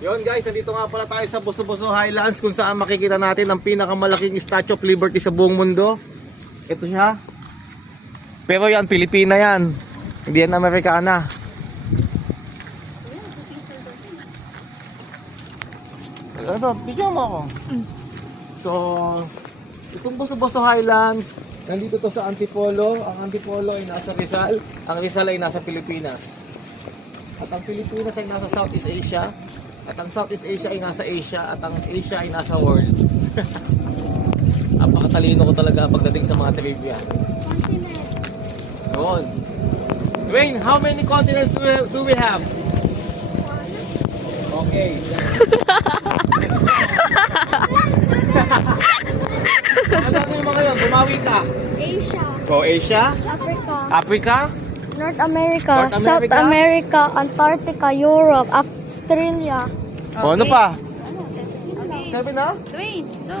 Yun guys, nandito nga pala tayo sa Buso-Buso Highlands kung saan makikita natin ang pinakamalaking Statue of Liberty sa buong mundo. Ito siya. Pero yan, Pilipina yan. Hindi yan Amerikana. Ito, bigyan mo ako. So, itong Buso-Buso Highlands, nandito to sa Antipolo. Ang Antipolo ay nasa Rizal. Ang Rizal ay nasa Pilipinas. At ang Pilipinas ay nasa Southeast Asia. At ang Southeast Asia ay nasa Asia. At ang Asia ay nasa world. Napakatalino ko talaga pagdating sa mga trivia. Noon. Dwayne, how many continents do we have? Okay. Ano yung mga yun? Bumawi ka. Asia, Oh, Asia? Africa, Africa? North America, North South America? America, Antarctica, Europe, Australia. O, ano pa? Okay. 7 na? Dwayne, go.